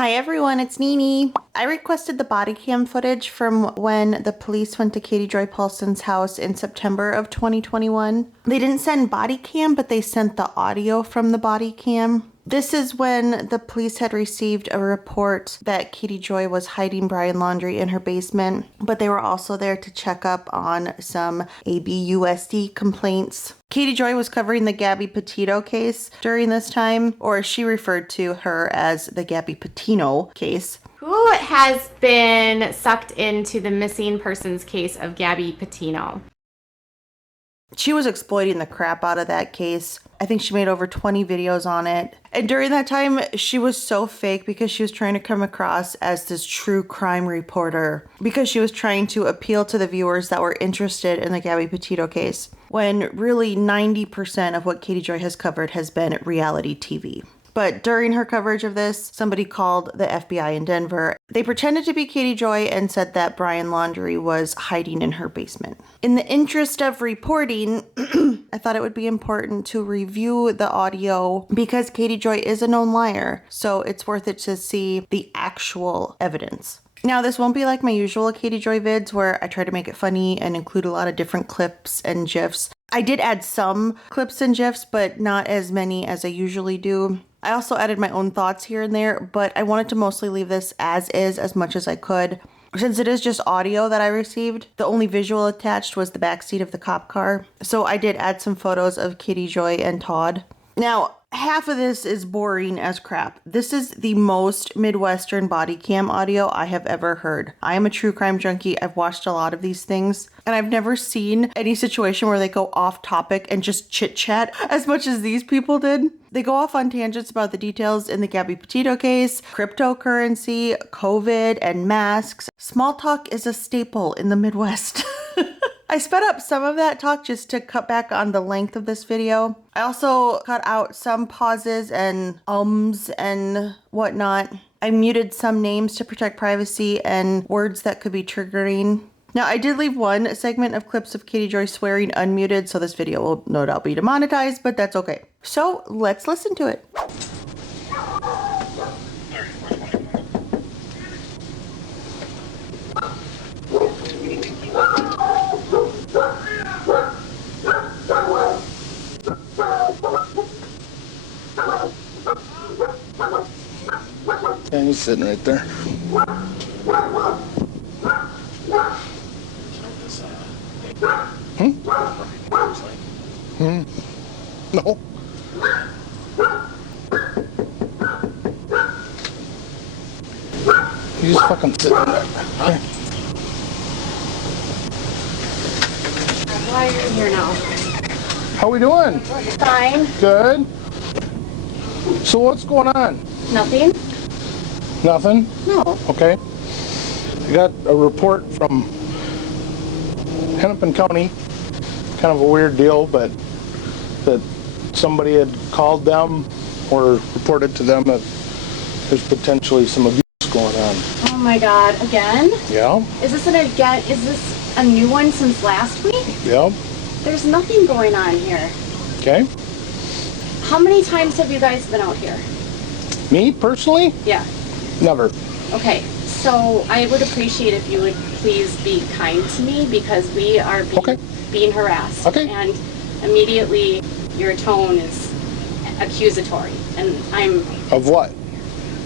Hi everyone, it's Nini. I requested the body cam footage from when the police went to Katie Joy Paulson's house in September of 2021. They didn't send body cam, but they sent the audio from the body cam. This is when the police had received a report that Katie Joy was hiding Brian laundry in her basement, but they were also there to check up on some ABUSD complaints. Katie Joy was covering the Gabby Petito case during this time, or she referred to her as the Gabby Petito case. Who has been sucked into the missing persons case of Gabby Petito? She was exploiting the crap out of that case. I think she made over 20 videos on it. And during that time, she was so fake because she was trying to come across as this true crime reporter, because she was trying to appeal to the viewers that were interested in the Gabby Petito case, when really 90% of what Katie Joy has covered has been reality TV. But during her coverage of this, somebody called the FBI in Denver. They pretended to be Katie Joy and said that Brian Laundrie was hiding in her basement. In the interest of reporting, I thought it would be important to review the audio because Katie Joy is a known liar, so it's worth it to see the actual evidence. Now, this won't be like my usual Katie Joy vids where I try to make it funny and include a lot of different clips and GIFs. I did add some clips and GIFs, but not as many as I usually do. I also added my own thoughts here and there, but I wanted to mostly leave this as is as much as I could. Since it is just audio that I received, the only visual attached was the backseat of the cop car. So I did add some photos of Katie Joy and Todd. Now, half of this is boring as crap. This is the most Midwestern body cam audio I have ever heard. I am a true crime junkie. I've watched a lot of these things, and I've never seen any situation where they go off topic and just chit chat as much as these people did. They go off on tangents about the details in the Gabby Petito case, cryptocurrency, COVID, and masks. Small talk is a staple in the Midwest. I sped up some of that talk just to cut back on the length of this video. I also cut out some pauses and ums and whatnot. I muted some names to protect privacy and words that could be triggering. Now, I did leave one segment of clips of Katie Joy swearing unmuted, so this video will no doubt be demonetized, but that's okay. So let's listen to it. Yeah, he's sitting right there. No. He's fucking sitting there. Huh? Why are you here now? How we doing? Fine. Good. So what's going on? Nothing? Nothing? No. Okay. I got a report from Hennepin County. Kind of a weird deal, but that somebody had called them or reported to them that there's potentially some abuse going on. Oh my God, again? Yeah? Is this a new one since last week? Yeah? There's nothing going on here. Okay. How many times have you guys been out here? Me, personally? Yeah. Never. Okay, so I would appreciate if you would please be kind to me because we are being harassed. Okay. And immediately your tone is accusatory. And Of what?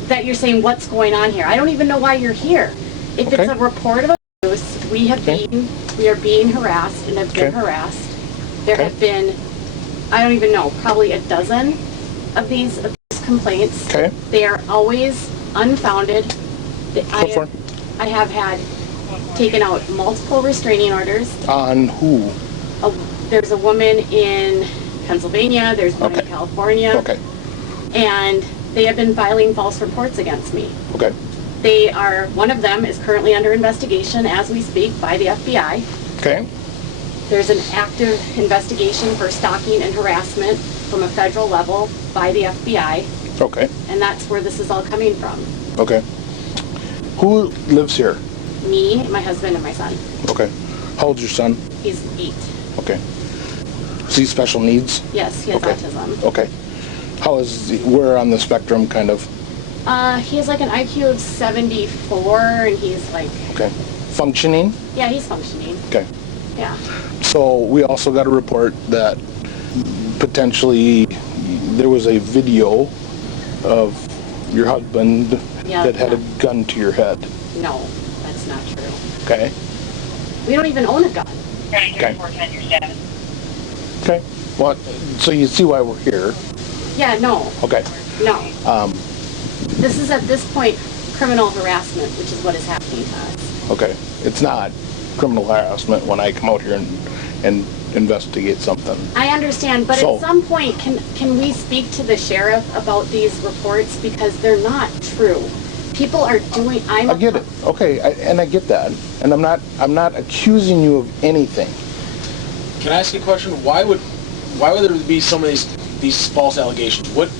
that you're saying what's going on here. I don't even know why you're here. If Okay. it's a report of abuse, we are being harassed and have been Okay. harassed. There Okay. have been, I don't even know, probably a dozen of these abuse complaints. Okay. They are always unfounded. for it. I have had taken out multiple restraining orders. On who? There's a woman in Pennsylvania, there's one Okay. in California. Okay. And they have been filing false reports against me. Okay. One of them is currently under investigation as we speak by the FBI. Okay. There's an active investigation for stalking and harassment from a federal level by the FBI, Okay. and that's where this is all coming from. Okay. Who lives here? Me, my husband, and my son. Okay. How old's your son? He's 8. Okay. Is he special needs? Yes, he has Okay. autism. Okay. How is he, where on the spectrum, kind of? He has like an IQ of 74, and he's like, Okay. Functioning? yeah, he's functioning. Okay. Yeah. So we also got a report that potentially there was a video of your husband Yeah, that had no. a gun to your head. No, that's not true. Okay. We don't even own a gun. Okay. Okay. Well, so you see why we're here. Yeah, no, Okay. no. This is at this point criminal harassment, which is what is happening to us. Okay. It's not criminal harassment when I come out here and investigate something. I understand, but So- at some point, can we speak to the sheriff about these reports, because they're not true. People are doing. I get it. Okay, and I get that. And I'm not accusing you of anything. Can I ask you a question? Why would there be so many these false allegations? What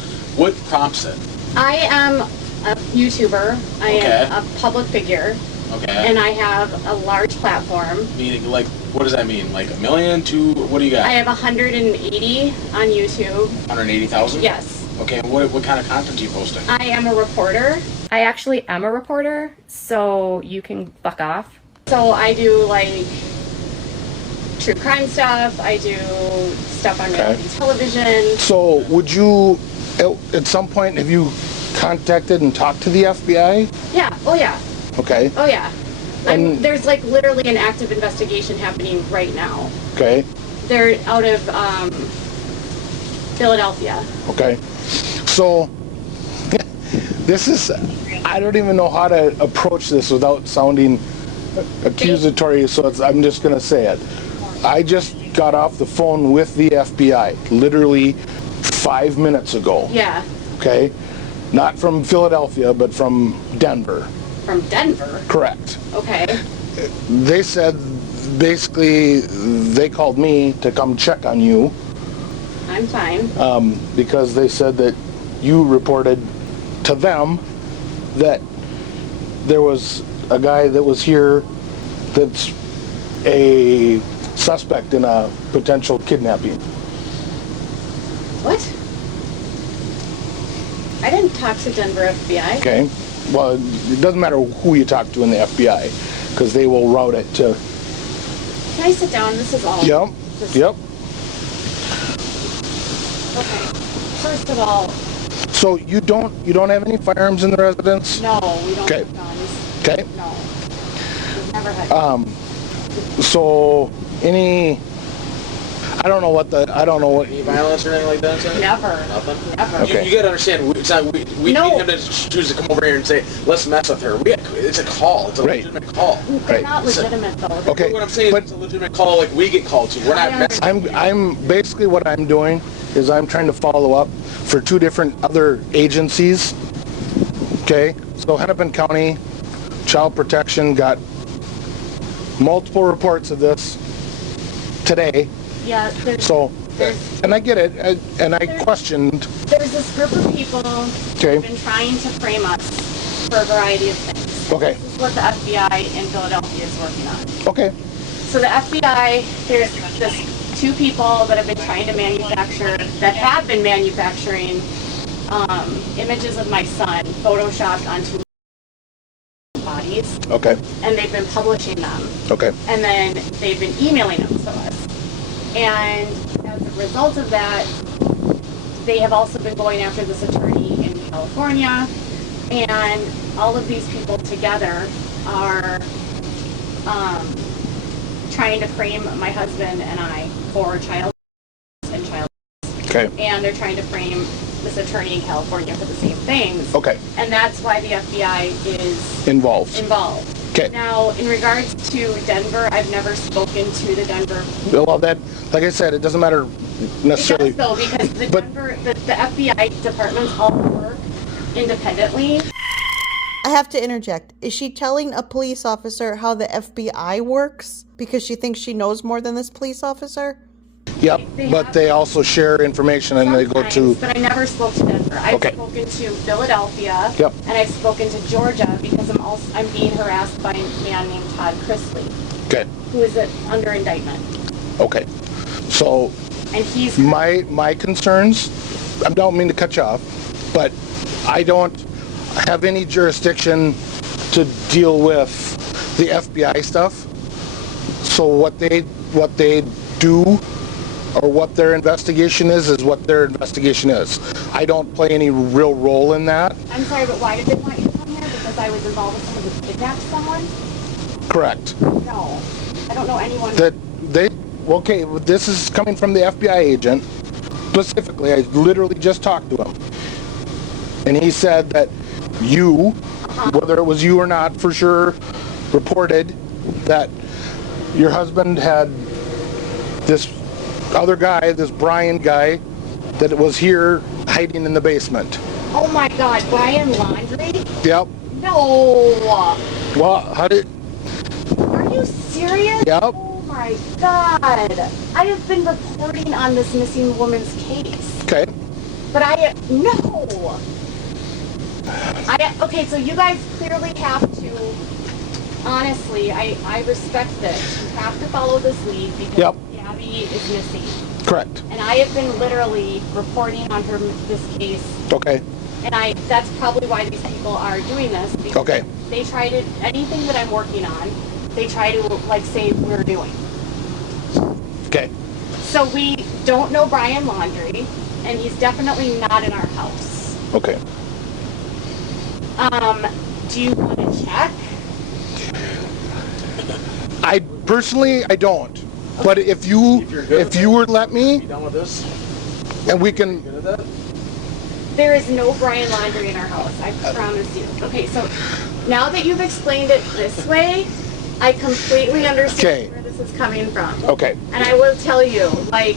prompts it? I am a YouTuber. I am a public figure, Okay. and I have a large platform. Meaning, like, what does that mean? Like 1 million, 2? What do you got? I have 180 on YouTube. 180,000. Yes. Okay. What kind of content are you posting? I am a reporter. I actually am a reporter, so you can fuck off. So I do like true crime stuff. I do stuff on reality television. So would you, at some point, have you contacted and talked to the FBI? Yeah. Oh yeah. Okay. Oh yeah. And- There's like literally an active investigation happening right now. Okay. They're out of Philadelphia. Okay. So this is, I don't even know how to approach this without sounding accusatory, so I'm just going to say it. I just got off the phone with the FBI literally 5 minutes ago. Yeah. Okay? Not from Philadelphia, but from Denver. From Denver. Correct. Okay. They said, basically, they called me to come check on you I'm fine. because they said that you reported to them that there was a guy that was here that's a suspect in a potential kidnapping. What? I didn't talk to Denver FBI. Okay? Well, it doesn't matter who you talk to in the FBI because they will route it to... Can I sit down? This is all. Yep, Just- yep. Okay. First of all, So you don't have any firearms in the residence? no, we don't Okay. have guns. Okay. No. We've never had So any... I don't know what... Any violence or anything like that? Sir? Never. Nothing. Never. Okay. You gotta understand. It's not, we No. need him to choose to come over here and say, let's mess with her. It's a call. It's a Right. legitimate call. They're Right. not legitimate though. Okay. What I'm saying but- is it's a legitimate call like we get called to. We're not I messing. I'm basically what I'm doing is I'm trying to follow up for 2 different other agencies. Okay, so Hennepin County Child Protection got multiple reports of this today. Yeah, So, there's and I get it, and I questioned. this group of people Okay. who've been trying to frame us for a variety of things. Okay, This is what the FBI in Philadelphia is working on. okay, So the FBI, there's this 2 people that have been trying to manufacture, that have been manufacturing images of my son photoshopped onto bodies, okay, and they've been publishing them, okay, and then they've been emailing them to us. And as a result of that, they have also been going after this attorney in California, and all of these people together are trying to frame my husband and I for child and child, okay, and they're trying to frame this attorney in California for the same things. okay. And that's why the FBI is Involved. involved. Okay. Now, in regards to Denver, I've never spoken to the Denver. Well, that, like I said, it doesn't matter It necessarily. does though, because the But- Denver, the FBI departments all work independently. I have to interject. Is she telling a police officer how the FBI works because she thinks she knows more than this police officer? Yep, They but have- they also share information and they go to, Sometimes, but I never spoke to Denver. I've Okay. spoken to Philadelphia. Yep. And I've spoken to Georgia because I'm being harassed by a man named Todd Chrisley, okay, who is under indictment. okay. So And he's my concerns, I don't mean to cut you off, but I don't have any jurisdiction to deal with the FBI stuff. So what they do or what their investigation is what their investigation is. I don't play any real role in that. I'm sorry, but why did they want you to come here? Because I was involved with someone who kidnapped someone? Correct. No. I don't know anyone. Okay, this is coming from the FBI agent. Specifically, I literally just talked to him. And he said that you, whether it was you or not for sure, reported that your husband had this other guy, this Brian guy, that was here hiding in the basement. Oh my God, Brian Laundrie? Yep. No. Well, how did... Are you serious? Yep. Oh my God. I have been reporting on this missing woman's case. Okay. But no. Okay, so you guys clearly have to, honestly, I respect this. You have to follow this lead because Gabby is missing. Correct. And I have been literally reporting on this case. Okay. And that's probably why these people are doing this. Because they try to, anything that I'm working on, they try to say we're doing. Okay. So we don't know Brian Laundrie, and he's definitely not in our house. Okay. Do you want to check? I don't. Okay. But if you would let me, be done with this, and we can. Good at that? There is no Brian Laundrie in our house. I promise you. Okay, so now that you've explained it this way, I completely understand where this is coming from. Okay. And I will tell you, I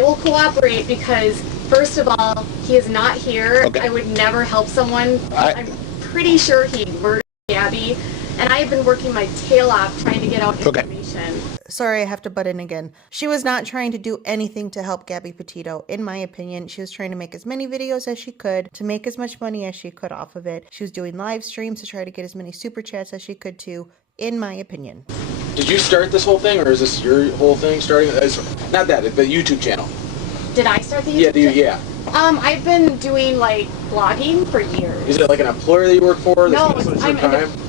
will cooperate because, first of all, he is not here. Okay. I would never help someone. I'm pretty sure he murdered Gabby, and I have been working my tail off trying to get out information. Sorry, I have to butt in again. She was not trying to do anything to help Gabby Petito. In my opinion, she was trying to make as many videos as she could to make as much money as she could off of it. She was doing live streams to try to get as many super chats as she could too, in my opinion. Did you start this whole thing, or is this your whole thing starting? Not that, the YouTube channel. Did I start the YouTube channel? Yeah. I've been doing blogging for years. Is it like an employer that you work for? No,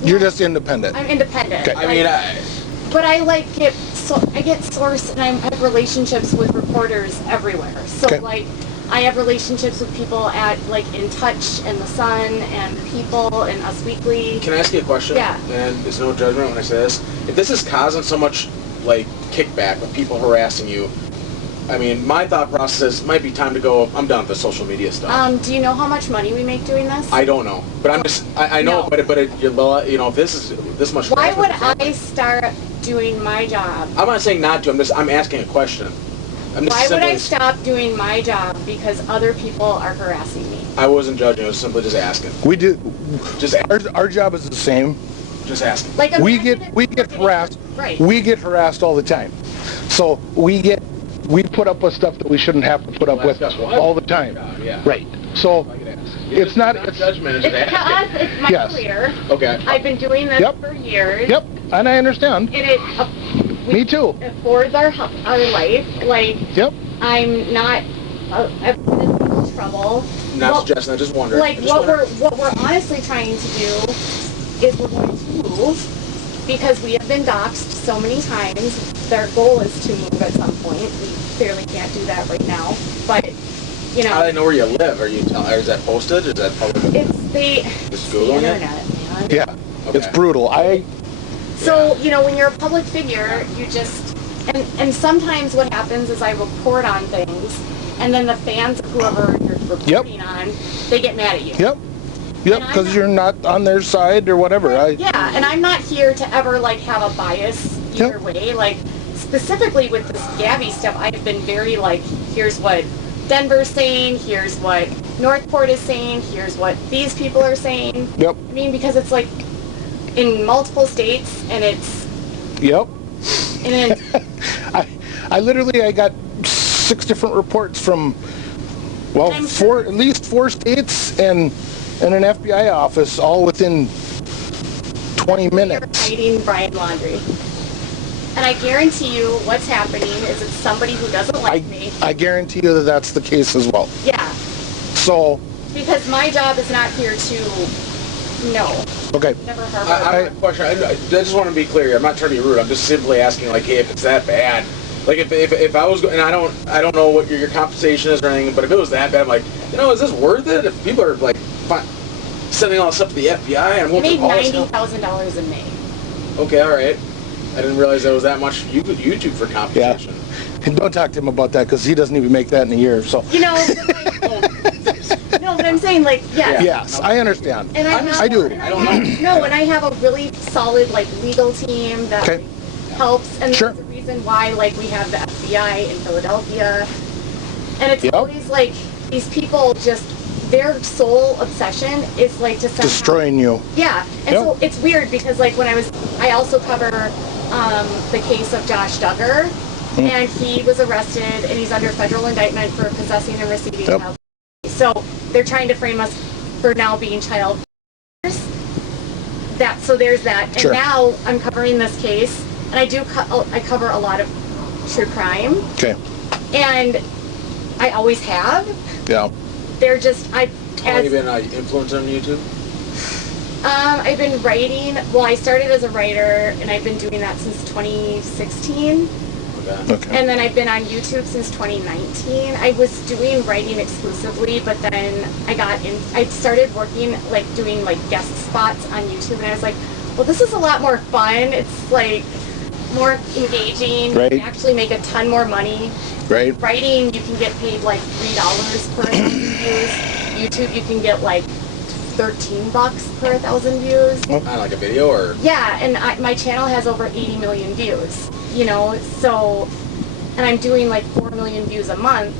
You're just independent. I'm independent. Okay. But I get source and I have relationships with reporters everywhere. So I have relationships with people at In Touch and The Sun and People and Us Weekly. Can I ask you a question? Yeah. And there's no judgment when I say this. If this is causing so much kickback with people harassing you, I mean, my thought process is might be time to go. I'm done with the social media stuff. Do you know how much money we make doing this? I don't know, but I'm just I know, No. but if this is this much. Why would I start doing my job? I'm not saying not to. I'm asking a question. Why would I stop doing my job because other people are harassing me? I wasn't judging. I was simply just asking. We do. Just our job is the same. Just asking. We get harassed. Right. We get harassed all the time. So we put up with stuff that we shouldn't have to put up with all the time. Yeah. Right. So it's not judgment. It's my career. Okay. I've been doing this for years. Yep. And I understand. Me too. It affords our life. Yep. I'm not. I've been in trouble. Not suggesting. I just wondering. What we're honestly trying to do is we're going to move because we have been doxxed so many times. Their goal is to move at some point. We clearly can't do that right now, but How do they know where you live? Are you telling? Is that posted? Is that public? It's the internet, man. Yeah. Okay. It's brutal. So, when you're a public figure, you just, and sometimes what happens is I report on things, and then the fans of whoever you're reporting on, they get mad at you. Yep. Because you're not on their side or whatever. Yeah, and I'm not here to ever, have a bias either way. Specifically with this Gabby stuff, I've been very, here's what Denver's saying, here's what Northport is saying, here's what these people are saying. Yep. I mean, because it's, in multiple states, and it's... Yep. And then... I got 6 different reports from, at least 4 states and an FBI office, all within 20 minutes. You're fighting Brian Laundrie. And I guarantee you what's happening is it's somebody who doesn't like me. I guarantee you that that's the case as well. Yeah. So... Because my job is not here to No. Okay. Never I harbored. have a question. I just want to be clear. I'm not trying to be rude. I'm just simply asking, like, hey, if it's that bad, like, if I was, and I don't know what your compensation is or anything, but if it was that bad, I'm like, is this worth it? If people are like sending all this stuff to the FBI, and I'm I going made through all this stuff. $90,000 in May. Okay, all right. I didn't realize there was that much YouTube for compensation. And don't talk to him about that because he doesn't even make that in a year. So. No, but I'm saying, like, yes. Yes, I understand. And I do. I don't know. No, and I have a really solid, like, legal team that helps, and Sure. there's a reason why, like, we have the FBI in Philadelphia, and it's always, like, these people just, their sole obsession is, like, to somehow... Destroying you. Yeah, and so it's weird because, like, I also cover the case of Josh Duggar, and he was arrested, and he's under federal indictment for possessing and receiving child. So they're trying to frame us for now being child. So there's that, and now I'm covering this case, and I cover a lot of true crime. Okay. And I always have. Yeah. They're just How long have you been influenced on YouTube? I've been writing. Well, I started as a writer, and I've been doing that since 2016. Okay. And then I've been on YouTube since 2019. I was doing writing exclusively, but then I started working, like, doing, like, guest spots on YouTube, and I was like, well, this is a lot more fun. It's, like, more engaging. Right. You can actually make a ton more money. Right. Writing, you can get paid, like, $3 per 1,000 views. YouTube, you can get, like, $13 per 1,000 views. On like a video or? Yeah, and my channel has over 80 million views, so, and I'm doing like 4 million views a month.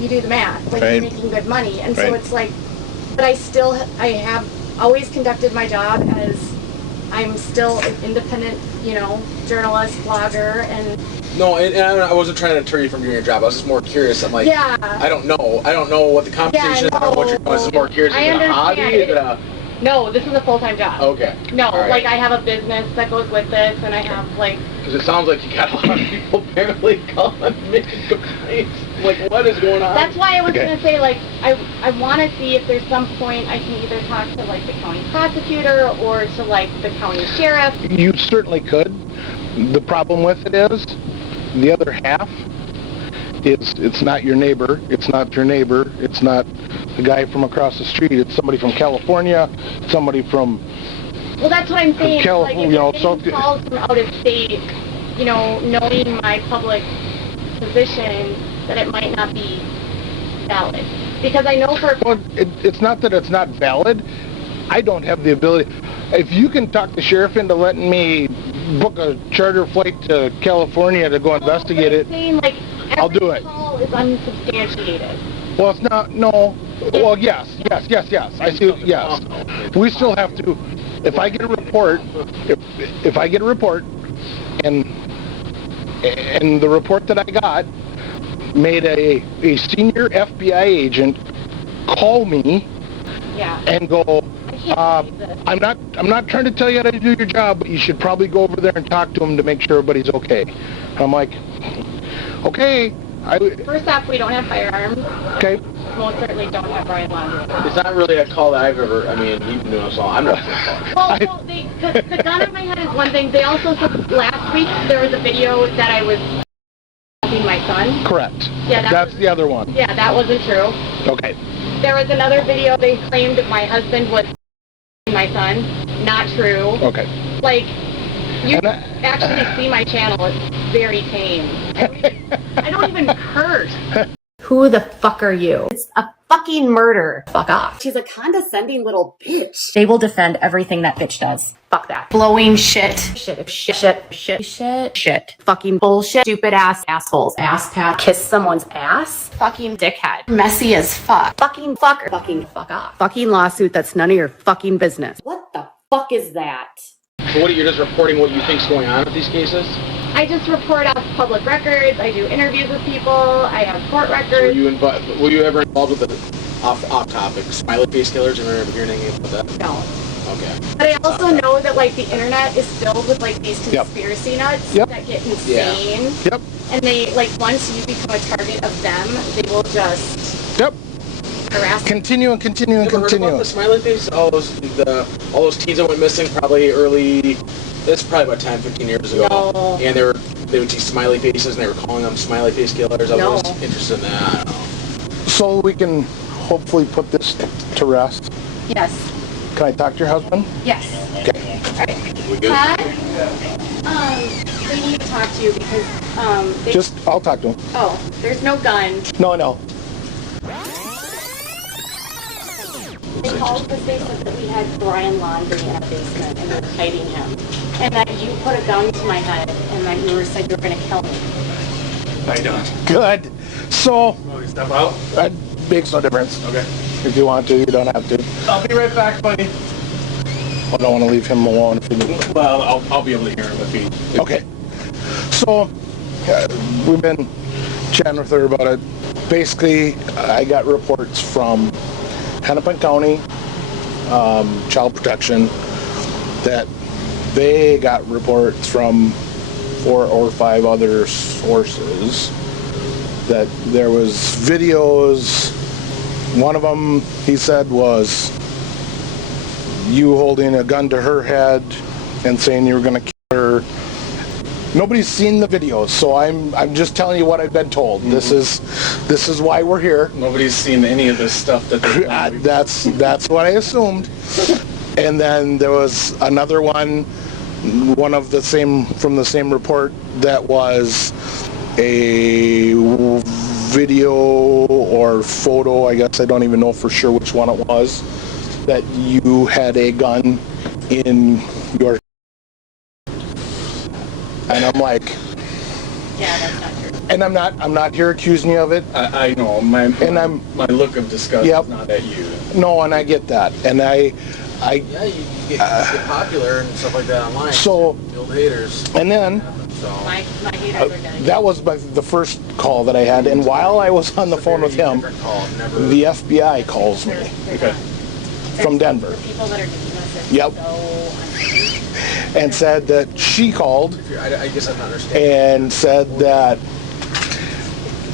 You do the math, like you're making good money. And so it's like, but I have always conducted my job as I'm still an independent, journalist, blogger, and... No, and I wasn't trying to deter you from doing your job. I was just more curious. I'm like, I don't know. I don't know what the compensation is. I don't know what you're doing. I was just more curious. Is it a hobby? Is it a... No, this is a full-time job. Okay. No, like I have a business that goes with this, and I have like... Because it sounds like you got a lot of people apparently calling, making complaints. Like, what is going on? That's why I was going to say, like, I want to see if there's some point I can either talk to, like, the county prosecutor or to, like, the county sheriff. You certainly could. The problem with it is, the other half is it's not your neighbor, it's not your neighbor, it's not the guy from across the street, it's somebody from California, somebody from... Well, that's what I'm saying. Like, if you're getting calls from out of state, knowing my public position, that it might not be valid. Because I know for... Well, it's not that it's not valid. I don't have the ability. If you can talk the sheriff into letting me book a charter flight to California to go investigate it, saying, like, I'll do it. Every call is unsubstantiated. Well, it's not, no. Well, yes. I see, yes. We still have to, if I get a report, if I get a report, and the report that I got made a senior FBI agent call me and go, I'm not trying to tell you how to do your job, but you should probably go over there and talk to him to make sure everybody's okay. And I'm like, okay. First off, we don't have firearms. Okay. Most certainly don't have riot laundry. It's not really a call that I've ever, you've been doing a song. I'm not sure. Well, the gun in my head is one thing. They also said last week there was a video that I was my son. Correct. Yeah, that's the other one. Yeah, that wasn't true. Okay. There was another video they claimed that my husband was my son. Not true. Okay. Like, you actually see my channel. It's very tame. I don't even curse. Who the fuck are you? It's a fucking murder. Fuck off. She's a condescending little bitch. They will defend everything that bitch does. Fuck that. Blowing shit. Shit. Fucking bullshit. Stupid ass assholes. Ass pat. Kiss someone's ass. Fucking dickhead. Messy as fuck. Fucking fucker. Fucking fuck off. Fucking lawsuit that's none of your fucking business. What the fuck is that? So what, you're just reporting what you think's going on with these cases? I just report off public records. I do interviews with people. I have court records. So were you ever involved with the off-topic smiley face killers? Have you ever heard anything about that? No. Okay. But I also know that, like, the internet is filled with, like, these conspiracy nuts that get insane. Yep. And they, like, once you become a target of them, they will just... Yep. harassment. Continue and continue and You ever heard continue. about the smiley face? All those teens that went missing probably early. It's probably about 10, 15 years ago. No. And they would see smiley faces and they were calling them smiley face killers. I was interested in that. I don't know. So we can hopefully put this to rest. Yes. Can I talk to your husband? Yes. Okay. We good? Todd? They need to talk to you because, I'll talk to him. oh, there's no gun. No. They called because they said that we had Brian laundry in our basement and we were hiding him. And that you put a gun to my head and that you said you were going to kill me. How you doing? Good. So, Oh, you step out? that makes no difference. Okay. If you want to, you don't have to. I'll be right back, buddy. I don't want to leave him alone if you do. Well, I'll be able to hear him if he... Okay. So, we've been chatting with her about it. Basically, I got reports from Hennepin County Child Protection that they got reports from 4 or 5 other sources that there was videos. One of them, he said, was you holding a gun to her head and saying you were going to kill her. Nobody's seen the videos, so I'm just telling you what I've been told. Mm-hmm. This is why we're here. Nobody's seen any of this stuff that they've done. That's what I assumed. And then there was another one of the same, from the same report, that was a video or photo, I guess, I don't even know for sure which one it was, that you had a gun in your... And I'm like... Yeah, that's not true. And I'm not here accusing you of it. I know, my look of disgust Yep. is not at you. No, and I get that. And I Yeah, you get popular and stuff like that online. So- Build haters. and then My haters are gonna that was the first call that I had, and while I was on the phone with him, the FBI calls me Okay. from Denver people that are doing this. Yep. So and said that she called I guess I'm not understanding. and said that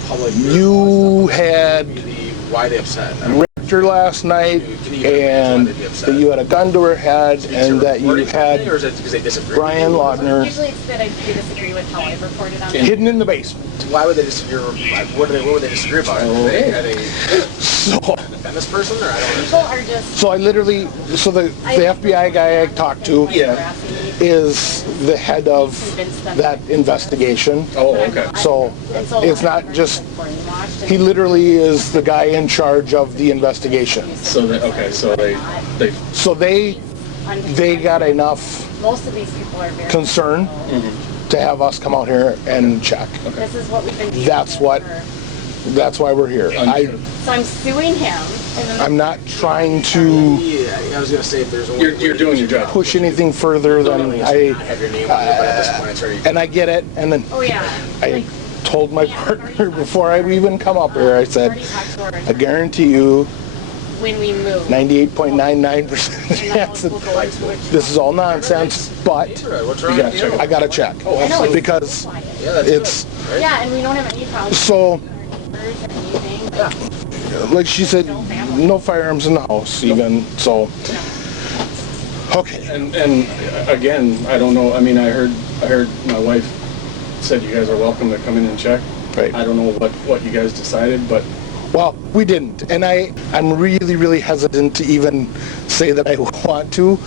Public you had why they upset. raped her last night and that you had a gun to her head and that you had or is it because they disagree? Brian Laudner usually it's that I disagree with how I reported on it. hidden in the basement. Why would they disagree? What would they disagree about? Are they So defend this person or I don't People understand. are just So I literally, so the FBI guy I talked to Yeah. is the head of that investigation. Oh, okay. So it's not just, he literally is the guy in charge of the investigation. So They got enough most of these people are very concern to have us come out here and check. This is what we've been doing. That's why we're here. So I'm suing him. And then I'm not trying to Yeah, I was gonna say if there's a You're doing your job. push anything further than I have your name on it, but at this point it's already. and I get it. And then oh yeah. I told my partner before I even come up here, I said, already talked to her I guarantee you when we move. 98.99% chance that this is all nonsense, but What's wrong with you? I gotta check because Yeah, that's it's good. Yeah, and we don't have any problems so, with birds or anything. like she said, no firearms in the house even, so. Okay, And again, I don't know. I mean, I heard my wife said you guys are welcome to come in and check. Right. I don't know what you guys decided, but well, we didn't, and I'm really hesitant to even say that I want to,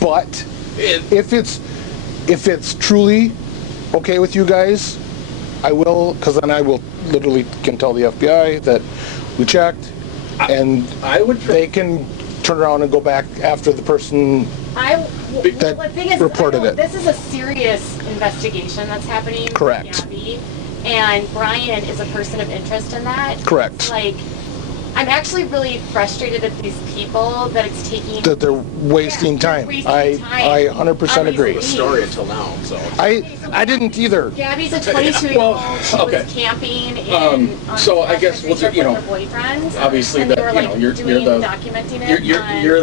but if it's truly okay with you guys, I will, because then I will literally can tell the FBI that we checked, and I would. they can turn around and go back after the person. Well, that the thing is, reported it. This is a serious investigation that's happening. with Correct. Gabby, and Brian is a person of interest in that. Correct. Like, I'm actually really frustrated at these people that it's taking. That they're wasting time. I 100% agree. The story until now, so. I didn't either. Gabby's a 22-year-old. Well, She okay. was camping in. So on I guess we'll trip do- you with know, her boyfriend. obviously and that, they were, you like, know, you're doing, the documenting it.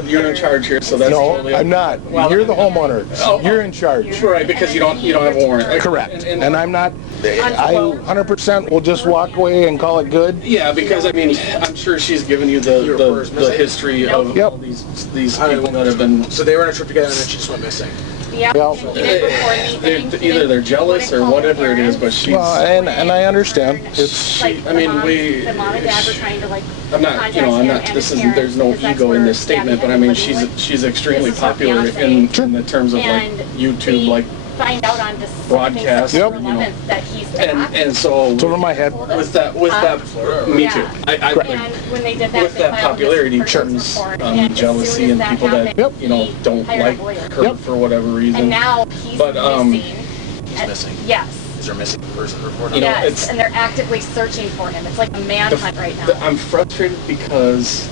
you're in charge here, so that's No, totally- I'm not. Well, You're the homeowner. Oh, You're in charge. Right, because you don't have a warrant. Correct. And I'm not, I 100% will just walk away and call it good. Yeah, because I mean, I'm sure she's given you the history of all these people that have been. So they were on a trip together and then she just went missing. Yeah, Well, and he didn't report anything. Either they're jealous or whatever it is, but she's. Well, and I understand. It's Like, I mean, the mom and dad were trying to like. I'm not, you know, I'm not. This isn't. There's no ego in this statement, but I mean, she's extremely popular in the terms of like YouTube, like find out on this broadcast. Yep. that he's back. and so over my head. with that me too. I And when they did that, with they that filed popularity this comes report, and as jealousy soon as and that people that happened, you know he don't hired a like lawyer. her for whatever reason. And now he's But, missing. He's missing. Yes. Is there a missing person report? You know, Yes, it's- and they're actively searching for him. It's like a manhunt right now. I'm frustrated because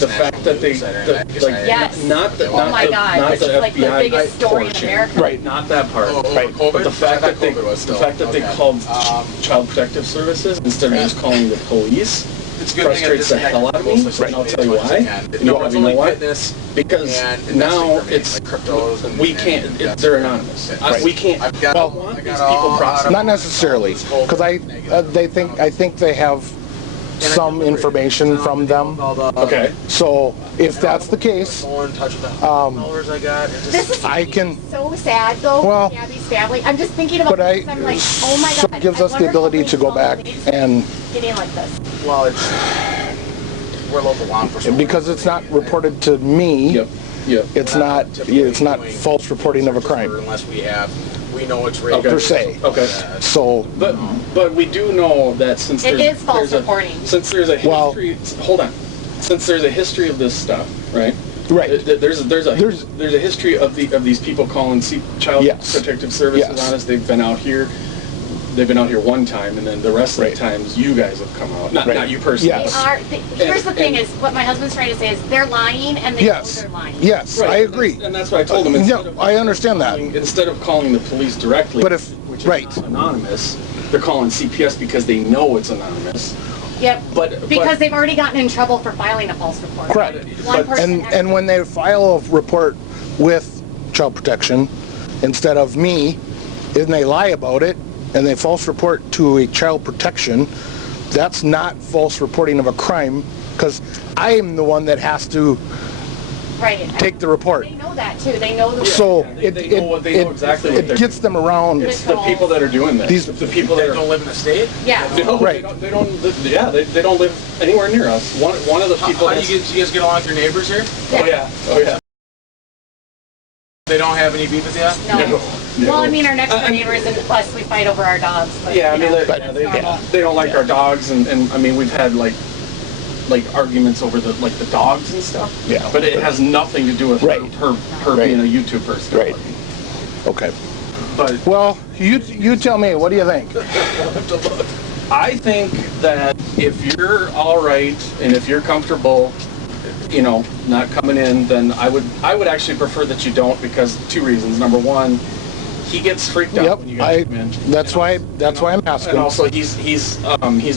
the fact that they Yes. not the Oh my God, not this the is like the FBI biggest story in portion. America. Right, not that part. Right. COVID? But the fact that they Okay. called Child Protective Services instead of just calling the police It's a good thing frustrates the hell out of me. And I'll tell you why. You know why? Because and now investing it's like cryptos and we can't. They're anonymous. Right. We can't. I've got, I Well, want I these got people all prosecuted. Not necessarily, because I think they have some information from them. Okay. So if that's the case, More in touch with the followers I got. It's This just, is I can. so sad though. Well, for Gabby's family. I'm just thinking about But this. I'm like, oh my so God. it gives I us the wonder how ability many to go calls back they and get in like this. well, it's we're local law enforcement. because it's not reported to me. Yep. Yep. It's not false reporting of a crime unless we know it's real. Okay. per se. Okay. So But we do know that since It there's, is false there's a- reporting. Since there's a Well- history, hold on. Since there's a history of this stuff, right? Right. There's a history of these people calling Child Yes. Protective Services Yes. on us. They've been out here. They've been out here one time, and then the rest of Right. the times you guys have come out. Not Right. you personally. Yes. Here's the thing and- is, what my husband's trying to say is they're lying and they yes, know they're lying. yes, Right, I agree. and that's what I told them. Yeah, Instead of I understand that. Instead of calling the police directly, But if- which is right. not anonymous, they're calling CPS because they know it's anonymous. Yep. But Because they've already gotten in trouble for filing a false report. Correct. One person And when they file a report with Child Protection instead of me, and they lie about it, and they false report to a Child Protection, that's not false reporting of a crime, because I'm the one that has to right. take the report. They know that too. They know the So They know exactly what it they're gets them around. It's the people that are doing this. These- the people They that don't live in the state. Yeah. No, Right. They don't live, yeah, they don't live anywhere near us. One of the people. How do you guys get along with your neighbors here? Oh yeah. Oh yeah. They don't have any beef with you? No. No. Well, I mean, our next door neighbors and us, we fight over our dogs. But, Yeah, I mean, you know, they, that's they, normal. they don't like our dogs, and I mean, we've had like arguments over the dogs and stuff. Yeah. But it has nothing to do with Right. her Right. being a YouTube person. Right. Okay. But Well, you tell me. What do you think? I think that if you're all right and if you're comfortable, you know, not coming in, then I would actually prefer that you don't, because two reasons. Number one, he gets freaked out Yep. when you guys come in. That's why I'm asking. And also, he's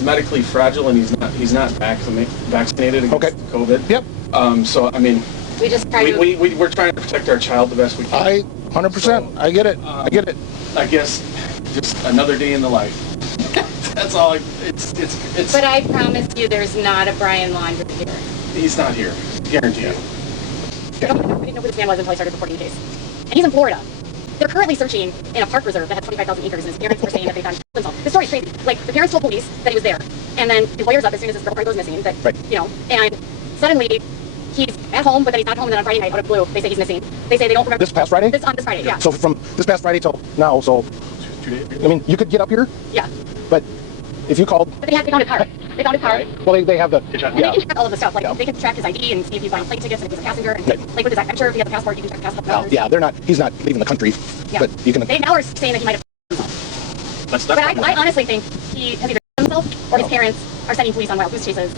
medically fragile and he's not vaccinated against Okay. COVID. Yep. So I mean, We just try to. we're trying to protect our child the best we can. I 100%. I get it. I get it. I guess just another day in the life. That's all. It's. But I promise you, there's not a Brian Laundrie here. He's not here. Guarantee you. I didn't know who this man was until I started reporting the case. And he's in Florida. They're currently searching in a park reserve that has 25,000 acres, and his parents were saying that they found himself. The story's crazy. Like, the parents told police that he was there, and then his lawyer's up as soon as his report goes missing, that, Right. you know, and suddenly he's at home, but then he's not home, and then on Friday night, out of the blue, they say he's missing. They say they don't remember. This past Friday? This Friday, yeah. So from this past Friday till now, so 2 days. I mean, you could get up here, Yeah. but if you called, But they found his car. They found his car. well, they have the They yeah. can track all of the stuff. Like, Yeah. they can track his ID and see if he's buying plane tickets and if he's a passenger. And, Right. like, with his, I'm sure if he has a passport, you can track passport Well, numbers. yeah, they're not. He's not leaving the country, Yeah. but you can. They now are saying that he might have. That's But I honestly think he has either himself or his parents are sending police on wild goose chases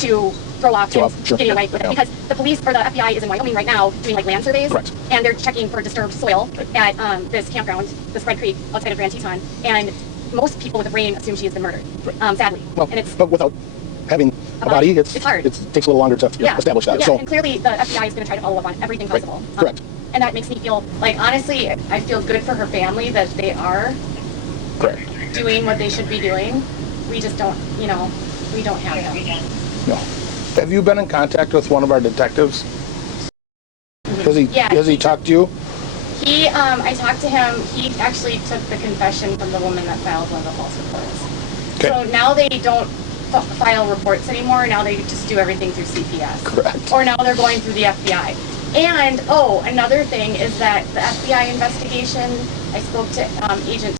to throw off Throw him off, sure. getting away with it. Yeah. Because the police or the FBI is in Wyoming right now doing like land surveys. Correct. And they're checking for disturbed soil at this campground, the Spread Creek outside of Grand Teton. And most people with a brain assume she has been murdered, sadly. Well, and it's but without having a body, it's hard. It takes a little longer to establish that. Yeah, So and clearly the FBI is going to try to follow up on everything Right. possible. Correct. And that makes me feel like, honestly, I feel good for her family that they are correct. doing what they should be doing. We just don't, you know, we don't have them. No. Have you been in contact with one of our detectives? Has he talked to you? I talked to him. He actually took the confession from the woman that filed one of the false reports. Okay. So now they don't file reports anymore. Now they just do everything through CPS. Correct. Or now they're going through the FBI. And, another thing is that the FBI investigation, I spoke to Agent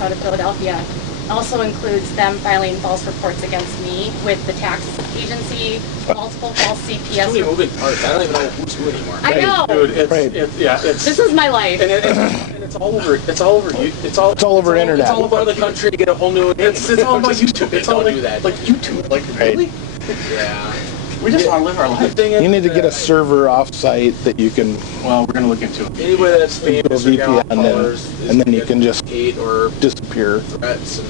out of Philadelphia, also includes them filing false reports against me with the tax agency, multiple false CPS Too many reports. moving parts. I don't even know who's who anymore. I know. Dude, Right. This is my life. And it's all over. It's all over. It's all over internet. It's all Over over the country to get a whole new. It's all about YouTube. It's all Don't do that. like YouTube. Like Right. really? Yeah. We just want to live our life. You need to get a server off-site that you can Well, we're gonna look into it. Anybody that's do a famous or got VPN followers is and then gonna you get can just hate or disappear. threats and.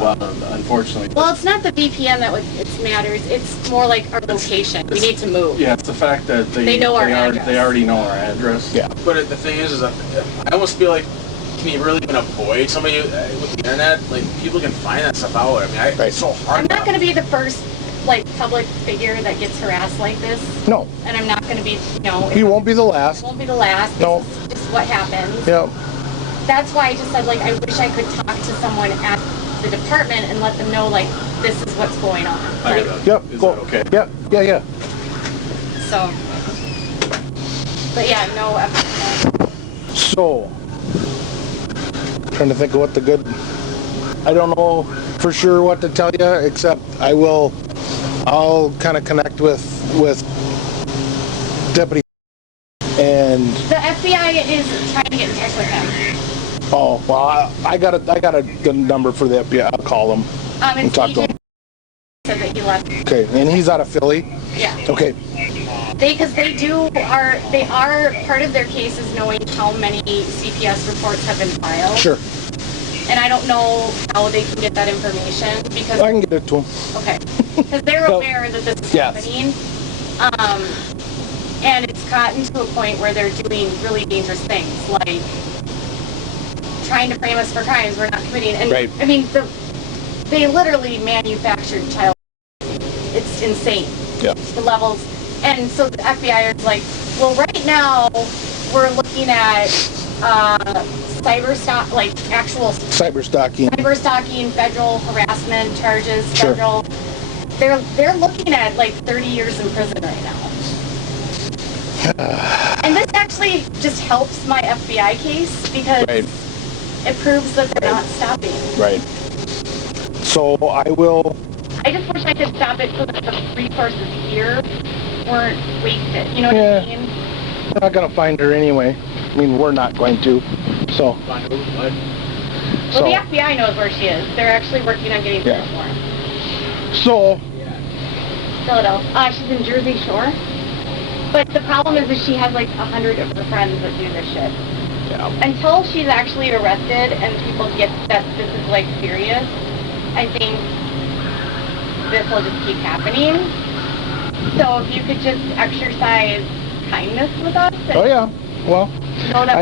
Well, unfortunately. Well, it's not the VPN that it matters. It's more like our location. We need to move. Yeah, it's the fact that They know our address. They already know our address. Yeah. But the thing is I almost feel like, can you really even avoid somebody with the internet? Like, people can find that stuff out. I mean, it's so hard. I'm not going to be the first public figure that gets harassed like this, No, and I'm not going to be, you won't be the it last. won't be the last. No. This is just what happens. Yep. That's why I just said, I wish I could talk to someone at the department and let them know, this is what's going on. I get that. Yep. Is Cool. that okay? Yep. Yeah. So, but yeah, no. So, trying to think of what the good. I don't know for sure what to tell you, except I'll kind of connect with Deputy and. The FBI is trying to get in touch with him. Oh well, I got a good number for the FBI. I'll call him and It's talk to him. agent said that he left. Okay, and he's out of Philly. Yeah. Okay. Because they are part of their case is knowing how many CPS reports have been filed. Sure. And I don't know how they can get that information because I can get it to him. okay, because they're So, aware that this is yes. happening. And it's gotten to a point where they're doing really dangerous things, like trying to frame us for crimes we're not committing. And Right. I mean, they literally manufactured child. It's insane. Yeah. The levels. And so the FBI is like, well, right now we're looking at actual Cyber stalking. cyber stalking, federal harassment charges, Sure. federal. They're looking at 30 years in prison right now. And this actually just helps my FBI case because Right. it proves that they're not stopping. Right. So I will. I just wish I could stop it so that the resources here weren't wasted. You know what Yeah. I mean? We're not gonna find her anyway. I mean, we're not going to. So. Find who, what? Well, the FBI knows where she is. They're actually working on getting Yeah. search warrant. So. Philadelphia. She's in Jersey Shore. But the problem is that she has 100 of her friends that do this shit. Yeah. Until she's actually arrested and people get that this is serious, I think this will just keep happening. So if you could just exercise kindness with us. And Oh yeah. Well. know that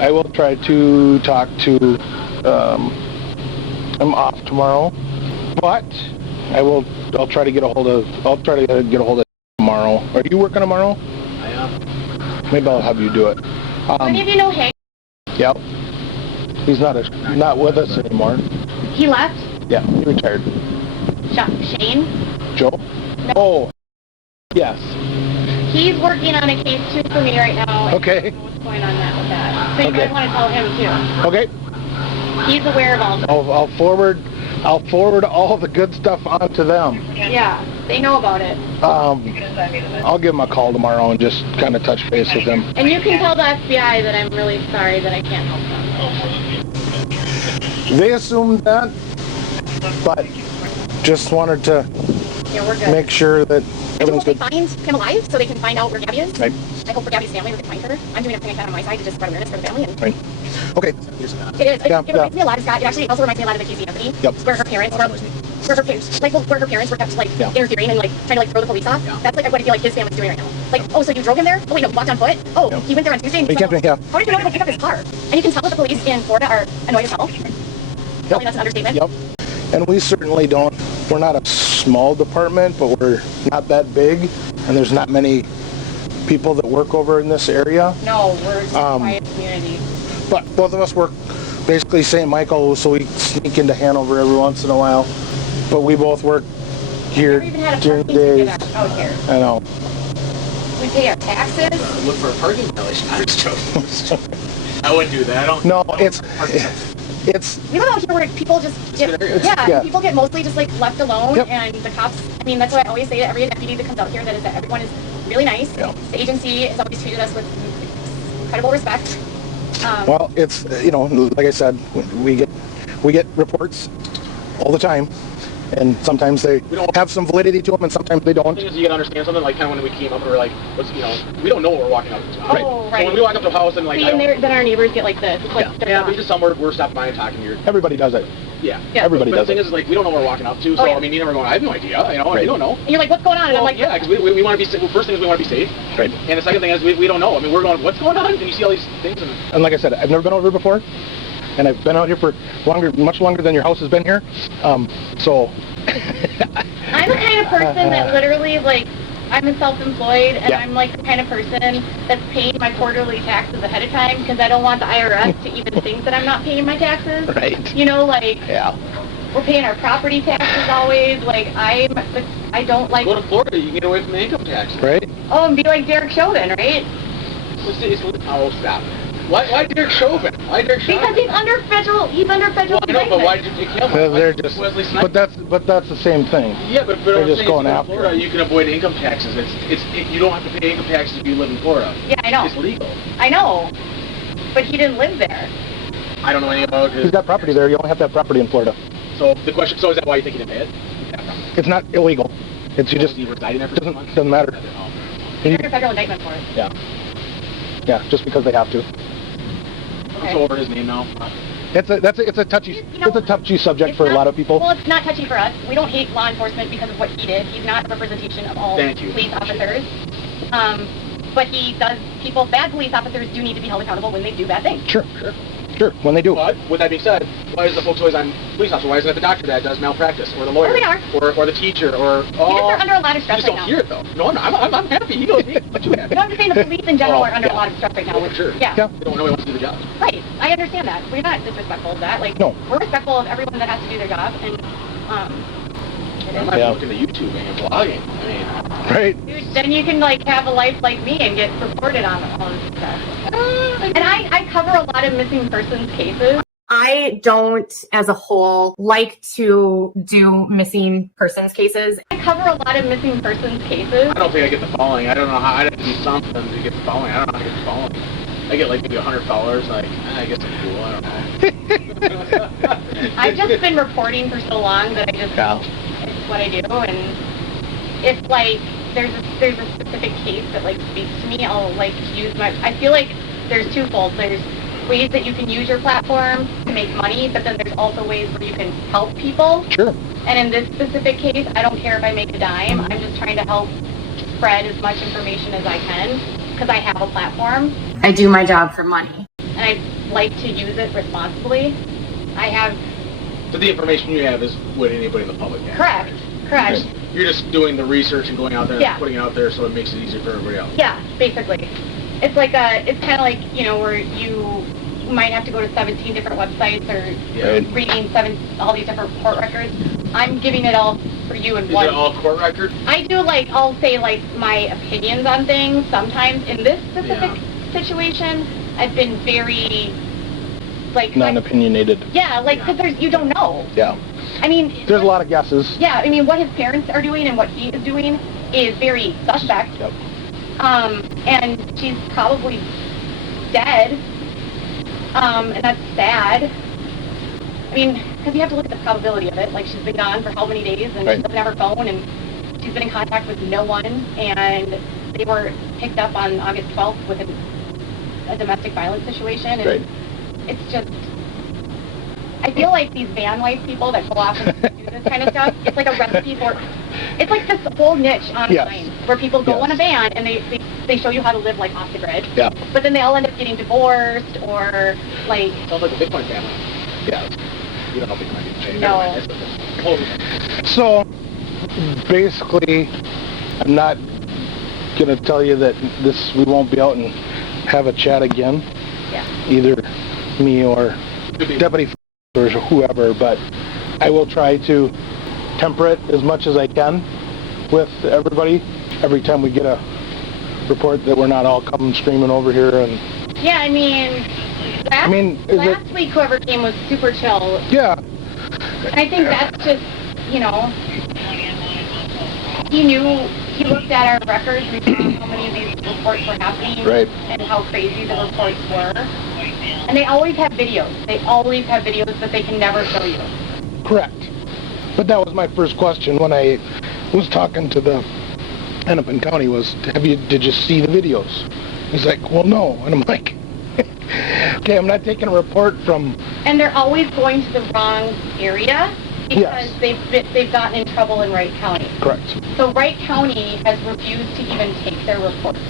I will try to talk to. I'm off tomorrow, but I'll try to get a hold of. I'll try to get a hold of tomorrow. Are you working tomorrow? I am. Maybe I'll have you do it. Any of you know Hank? Yep. He's not with us anymore. He left? Yeah, he retired. Shane? Joe? Oh. Yes. He's working on a case too for me right now. Okay. I don't know what's going on with that. So you Okay. might want to tell him too. Okay. He's aware of all this. I'll forward all the good stuff on to them. Yeah, they know about it. I'll give him a call tomorrow and just kind of touch base with them. And you can tell the FBI that I'm really sorry that I can't help them. They assumed that, but just wanted to Yeah, we're good. make sure that I everything's hope they good. find him alive so they can find out where Gabby is. Right. I hope for Gabby's family that they find her. I'm doing everything I can on my side to just spread awareness for the family. And Right. Okay. it is. Yeah, It reminds me a lot of Scott. It actually also reminds me a lot of the Casey Anthony. Yep. Where her parents were, where her parents were kept Yeah. interfering and trying to throw the police off. That's what I feel like his family's doing right now. Oh, so you drove him there? Oh wait, no, he walked on foot? Oh, Yeah. he went there on Tuesday and He kept it, yeah. How did you know to pick up his car? And you can tell that the police in Florida are annoyed as hell. Probably that's an understatement. Yep. And we certainly don't. We're not a small department, but we're not that big, and there's not many people that work over in this area. No, we're a quiet community. But both of us work basically St. Michael, so we sneak into Hanover every once in a while. But we both work here Never even had a during the parking days. ticket out here. I know. We pay our taxes. Look for a parking violation. I'm just joking. I wouldn't do that. I don't. No, I don't it's We live out here where people just get, Yeah. people get mostly just like left alone, Yep. and the cops. I mean, that's what I always say to every deputy that comes out here, that everyone is really nice. Yeah. The agency has always treated us with incredible respect. well, it's like I said, we get reports all the time, and sometimes they have some validity to them, and sometimes they don't. The thing is, you gotta understand something. Like kind of when we came up, we were like, we don't know what we're walking up to. Oh, right. So when we walk up to a house and like, See, and then our neighbors get like this. It's like yeah, but just somewhere we're stopping by and talking here. Everybody does it. Yeah. Everybody but does the thing it. is, like, we don't know what we're walking up to. So Oh, yeah. I mean, you never going. I have no idea. Right. You don't know. And you're like, what's going on? And I'm like, yeah, because we want to be safe. Well, first thing is we want to be safe. Right. And the second thing is we don't know. I mean, we're going, what's going on? And you see all these things. And like I said, I've never been over here before, and I've been out here for much longer than your house has been here. So. I'm the kind of person that literally, like, I'm self-employed, and Yeah. I'm like the kind of person that's paying my quarterly taxes ahead of time because I don't want the IRS to even think that I'm not paying my taxes. Right. You know, like, Yeah. we're paying our property taxes always. Like, I don't like, Go to Florida, you can get away from the income tax. Right. oh, and be like Derek Chauvin, right? Oh, stop. Why Derek Chauvin? Why Derek Chauvin? Because he's under federal Well, I know, but why did you kill him? They're just. Wesley Snipes? But that's the same thing. Yeah, but they're I'm just saying going is in after Florida, it. you can avoid income taxes. You don't have to pay income taxes if you live in Florida. Yeah, I know. It's legal. I know. But he didn't live there. I don't know anything about it. He's got property there. You only have to have property in Florida. So the question, is that why you think he didn't pay it? Yeah. It's not illegal. It's you just He residing there for 6 months? doesn't matter. He's under federal indictment for it. Yeah. Yeah, just because they have to. Okay. It's over his name now. It's a touchy subject for a lot of people. Well, it's not touchy for us. We don't hate law enforcement because of what he did. He's not a representation of all police officers. But he does. Bad police officers do need to be held accountable when they do bad things. Sure, when they do. But with that being said, why is the folks always on police officer? Why isn't it the doctor that does malpractice, or the lawyer, they are. or the teacher, or Because they're under a lot of you stress just right don't now. hear it though. No, I'm happy. You know me. But you happy. No, I'm just saying the police in general Oh, are under yeah. a lot of stress right now. Oh, sure. Yeah. Yeah. They don't know wants to do the job. Right. I understand that. We're not disrespectful of that. Like, No. we're respectful of everyone that has to do their job, and I'm not looking at YouTube and blogging. I mean, Right. dude, then you can like have a life like me and get reported on all this stuff. And I cover a lot of missing persons cases. I don't, as a whole, like to do missing persons cases. I cover a lot of missing persons cases. I don't think I get the following. I don't know how. I'd have to do something to get the following. I don't know how to get the following. I get like maybe 100 followers. Like, I guess I'm cool. I don't know. I've just been reporting for so long that it's what I do. And if like there's a specific case that like speaks to me, I'll like use I feel like there's twofold. There's ways that you can use your platform to make money, but then there's also ways where you can help people. Sure. And in this specific case, I don't care if I make a dime. I'm just trying to help spread as much information as I can because I have a platform. I do my job for money. And I like to use it responsibly. But the information you have is what anybody in the public has. Correct. You're just doing the research and going out there Yeah. and putting it out there so it makes it easier for everybody else. Yeah, basically. It's like it's kind of like, where you might have to go to 17 different websites or Yeah. reading all these different court records. I'm giving it all for you in Is one. it all court record? I do I'll say my opinions on things. Sometimes in this specific situation, I've been very Non-opinionated. Yeah, because you don't know. Yeah. I mean, There's a lot of guesses. Yeah, I mean, what his parents are doing and what he is doing is very suspect. Yep. And she's probably dead. And that's sad. I mean, because you have to look at the probability of it. Like, she's been gone for how many days, and she doesn't have her phone, and she's been in contact with no one, and they were picked up on August 12th with a domestic violence situation, and Right. it's just, I feel like these van life people that go off and do this kind of stuff, it's like a recipe for, it's like this whole niche online where people go on a van and they show you how to live like off the grid. Yeah. But then they all end up getting divorced or like. Sounds like a Bitcoin family. Yeah. You don't know Bitcoin. No. So, basically, I'm not gonna tell you that we won't be out and have a chat again. Yeah. Either me or Deputy or whoever, but I will try to temper it as much as I can with everybody. Every time we get a report that we're not all coming screaming over here and... Yeah, I mean, last week whoever came was super chill. Yeah. And I think that's just, you know, he looked at our records, we saw how many of these reports were happening, right, and how crazy the reports were. And they always have videos. They always have videos, but they can never show you. Correct. But that was my first question when I was talking to the Hennepin County was, did you see the videos? He's like, well, no. And I'm like, okay, I'm not taking a report from... And they're always going to the wrong area because yes, they've gotten in trouble in Wright County. Correct. So Wright County has refused to even take their reports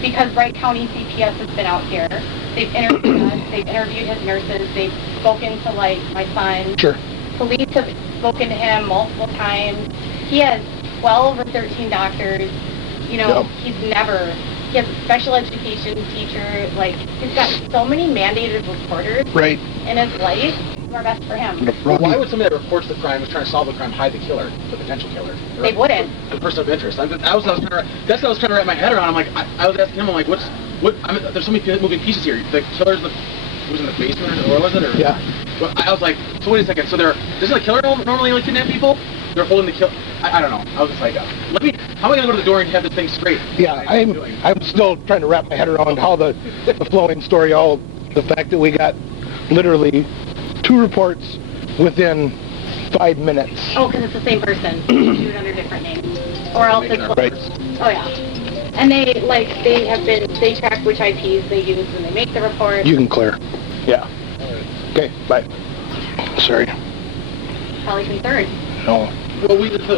because Wright County CPS has been out here. They've interviewed us. They've interviewed his nurses. They've spoken to, like, my son. Sure. Police have spoken to him multiple times. He has 12 or 13 doctors. You know, Yep. he has a special education teacher. Like, he's got so many mandated reporters Right. in his life. Our best for him. Well, why would somebody that reports the crime is trying to solve the crime hide the killer, the potential killer? They wouldn't. The person of interest. That's what I was trying to wrap my head around. I'm like, I was asking him, I'm like, there's so many moving pieces here. The killer's was in the basement, or was it? Or, yeah. Well, I was like, so wait a second. So doesn't the killer normally like kidnap people? They're holding the kill. I don't know. I was just like, how am I gonna go to the door and have this thing straight? Yeah, I'm still trying to wrap my head around how the flowing story, the fact that we got literally 2 reports within 5 minutes. Oh, because it's the same person. Do it under different names. Or else it's... Right. Oh, yeah. And they track which IPs they use when they make the report. You can clear. Yeah. Okay, bye. Sorry. Probably concerned. No. Well, like you said,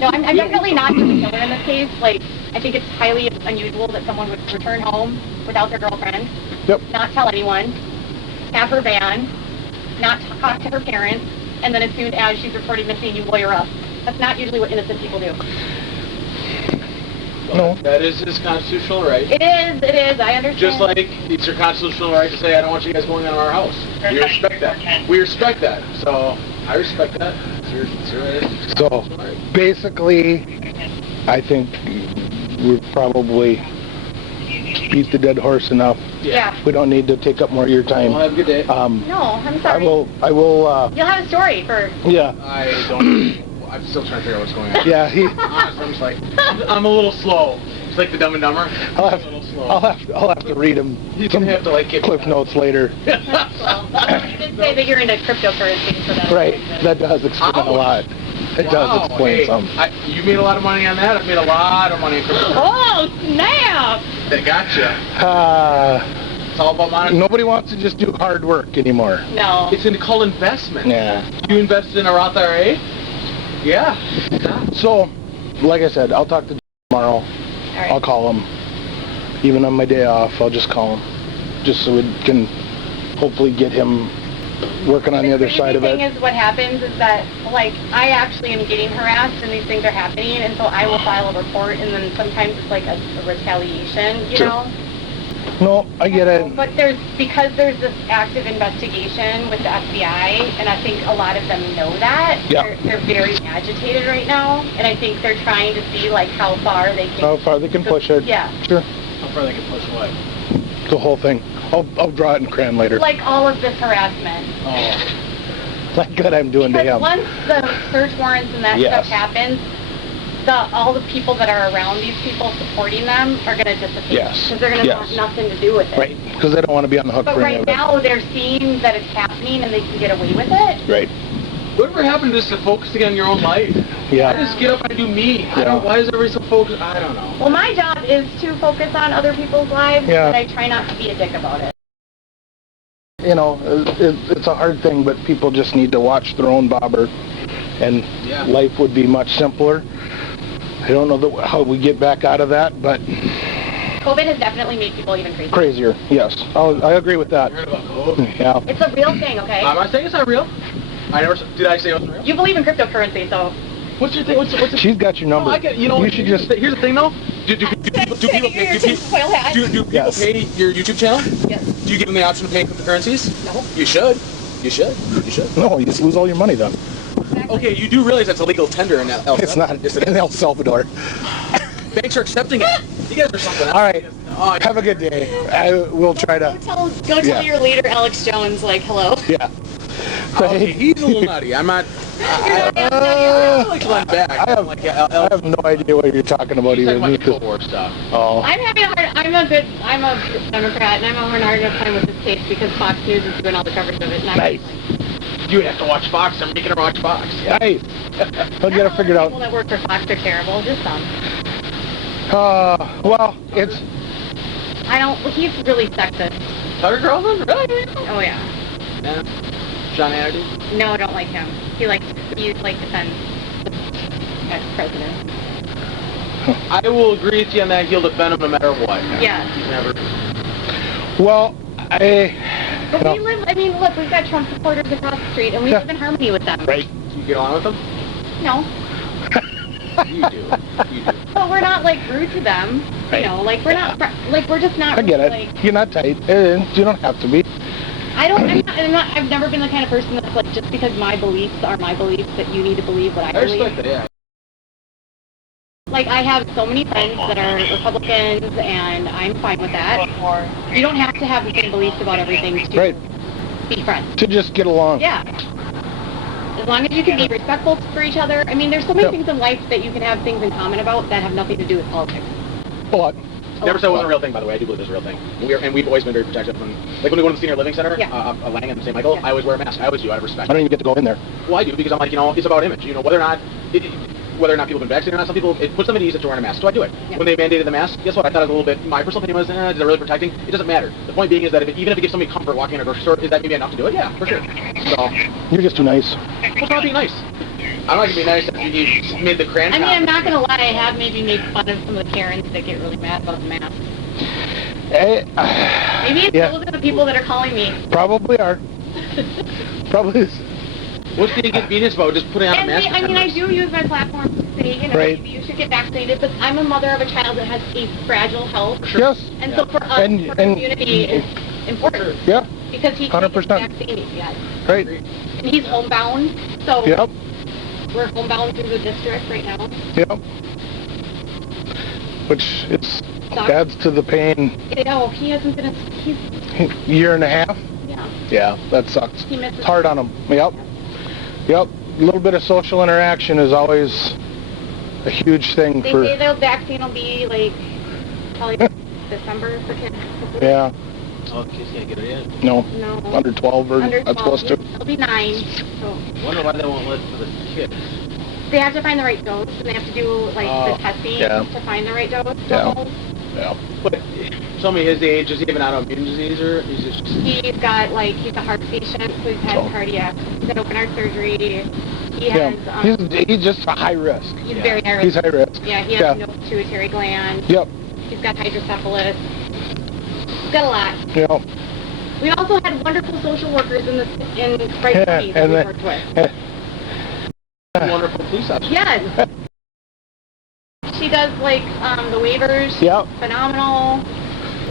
No, I'm definitely not the killer in this case. Like, I think it's highly unusual that someone would return home without their girlfriend. Yep. Not tell anyone. Have her van. Not talk to her parents. And then as soon as she's reported missing, you lawyer up. That's not usually what innocent people do. No. That is his constitutional right. It is, I understand. Just like it's your constitutional right to say, I don't want you guys going into our house. We respect that. We respect that. So, I respect that. It's your So, basically, I think we've probably beat the dead horse enough. Yeah. We don't need to take up more of your time. Well, have a good day. No, I'm sorry. I will, You'll have a story for... yeah. I'm still trying to figure out what's going on. Yeah, Honestly, I'm just like, I'm a little slow. It's like the Dumb and Dumber. I'll a little slow. have to read them. You can have to like get Cliff notes later. Well, you did say that you're into cryptocurrency, so that's Right, that does explain a lot. It does explain some. You made a lot of money on that. I've made a lot of money in cryptocurrency. Oh, snap! They gotcha. It's all about money. Nobody wants to just do hard work anymore. No. It's called investment. Yeah. You invested in a Roth IRA? Yeah. So, like I said, I'll talk to tomorrow. Right. I'll call him. Even on my day off, I'll just call him. Just so we can hopefully get him working on the other side of it. The thing is, what happens is that, like, I actually am getting harassed and these things are happening, and so I will file a report, and then sometimes it's like a retaliation, you know? No, I get it. But because there's this active investigation with the FBI, and I think a lot of them know that, Yeah. they're very agitated right now, and I think they're trying to see, like, how far they can push it. Yeah. Sure. How far they can push what? The whole thing. I'll draw it in crayon later. Like all of this harassment. Oh. Like good I'm doing to Because him. once the search warrants and that Yes. stuff happens, all the people that are around these people supporting them are going to dissipate. Yes. Because they're going to Yes. want nothing to do with it. Right, because they don't want to be on the hook But for any right of it. now, they're seeing that it's happening and they can get away with it. Right. Whatever happened to just focusing on your own life? Yeah. I just get up and do me. Yeah. Why is everybody so focused? I don't know. Well, my job is to focus on other people's lives, Yeah. but I try not to be a dick about it. You know, it's a hard thing, but people just need to watch their own bobber, and life would be much simpler. I don't know how we get back out of that, but COVID has definitely made people even crazier. crazier, yes. I agree with that. I heard about COVID. Yeah. It's a real thing, okay? I'm not saying it's not real. I never did. I say it wasn't real? You believe in cryptocurrency, so. What's your thing? What's the She's got your number. No, I get, you know, you should just. Here's the thing, though. Do people pay your YouTube channel? Yes. Do you give them the option to pay cryptocurrencies? No. You should. You should. You should. No, you just lose all your money then. Okay, you do realize that's a legal tender in El Salvador. It's not. It's in El Salvador. Banks are accepting it. You guys are something. All right. Have a good day. I will try to. Go tell your leader, Alex Jones, like, hello. Yeah. Okay, he's a little nutty. I'm not. I like Glenn back. I have no idea what you're talking about He's even. talking about Infowars stuff. Oh. I'm having a hard. I'm a Democrat, and I'm having a hard enough time with this case because Fox News is doing all the coverage of it. And Nice. You would have to watch Fox. I'm making her watch Fox. Nice. I'll get it figured out. People that work for Fox are terrible. Just some. Well, it's. I don't. He's really sexist. Tucker Carlson? Really? Oh yeah. Yeah. John Hannity? No, I don't like him. He defends the ex-president. I will agree with you on that. He'll defend him no matter what. Yeah. He's never. Well, But we live. I mean, look, we've got Trump supporters across the street, and we live in harmony with them. Right. Do you get along with him? No. You do. You do. But we're not like rude to them. Right. You know, like we're not. Like we're just not. I get it. Like, You're not tight. You don't have to be. I've never been the kind of person that's like, just because my beliefs are my beliefs, that you need to believe what I I believe. respect that, yeah. Like, I have so many friends that are Republicans, and I'm fine with that. You don't have to have the same beliefs about everything to be friends. To just get along. Yeah. As long as you can be respectful for each other. I mean, there's so many things in life that you can have things in common about that have nothing to do with politics. A lot. Never said it wasn't a real thing, by the way. I do believe it's a real thing. We've always been very protective. Like when we go to the senior living center, Lang and St. Michael, I always wear a mask. I always do, out of respect. I don't even get to go in there. Well, I do, because I'm like, it's about image. Whether or not people have been vaccinated or not, some people, it puts them at ease if they're wearing a mask. So I do it. Yeah. When they mandated the mask, guess what? I thought it was a little bit, my personal opinion was, is it really protecting? It doesn't matter. The point being is that even if it gives somebody comfort walking in a grocery store, is that maybe enough to do it? Yeah, for sure. So, you're just too nice. What's wrong with being nice? I don't like to be nice if you made the crayon. I mean, I'm not going to lie, I have maybe made fun of some of the Karens that get really mad about the mask. Maybe it's those are the people that are calling me. Probably are. Probably is. What's the inconvenience about just putting on a mask? I mean, I do use my platform to say, maybe you should get vaccinated, but I'm a mother of a child that has a fragile health. Sure. Yes. And so for us, for community is important. Yeah. Because he can't 100%. get vaccinated yet. Right. And he's homebound, so we're homebound through the district right now. Yep. Which adds to the pain. No, he hasn't been. He's year and a half. Yeah. Yeah, that sucks. He misses. It's hard on him. Yep. Yep. A little bit of social interaction is always a huge thing They say the vaccine will be like probably December for kids. Yeah. Oh, the kids can't get it in. No. No. Under 12 or Under 12. not supposed to. It'll be 9. So. Wonder why they won't let for the kids. They have to find the right dose, and they have to do like the testing to find the right dose. Yeah. But somebody his age, does he have an autoimmune disease or he's just? He's got he's a heart patient, so he's had cardiac. He's had open heart surgery. He has. He's just a high risk. He's very high risk. He's high risk. Yeah, he has no pituitary gland. Yep. He's got hydrocephalus. He's got a lot. Yep. We also had wonderful social workers in Bright City that we worked with. Wonderful police officer. Yes. She does the waivers. Yep. Phenomenal.